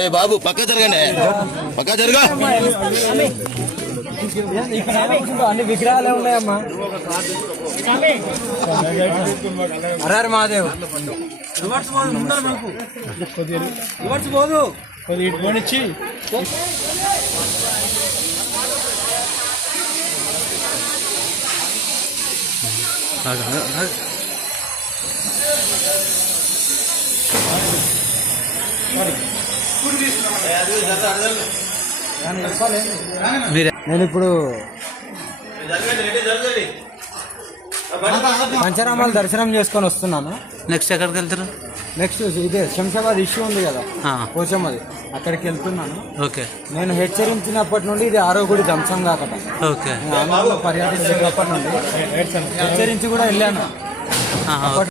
ఏ బాబు పక్క జరగండి, పక్క జరగా. అన్ని విగ్రహాలే ఉన్నాయమ్మా. హర మహాదేవ్. నేను ఇప్పుడు పంచరామాలు దర్శనం చేసుకొని వస్తున్నాను. నెక్స్ట్ ఎక్కడికి వెళ్తారు? నెక్స్ట్ ఇదే శంషాబాద్ ఇష్యూ ఉంది కదా, పోచమ్మది, అక్కడికి వెళ్తున్నాను. ఓకే. నేను హెచ్చరించినప్పటి నుండి ఇది 6వ గుడి ధ్వంసం కాకట. ఓకే. పర్యటించినప్పటి నుండి హెచ్చరించి కూడా వెళ్ళాను.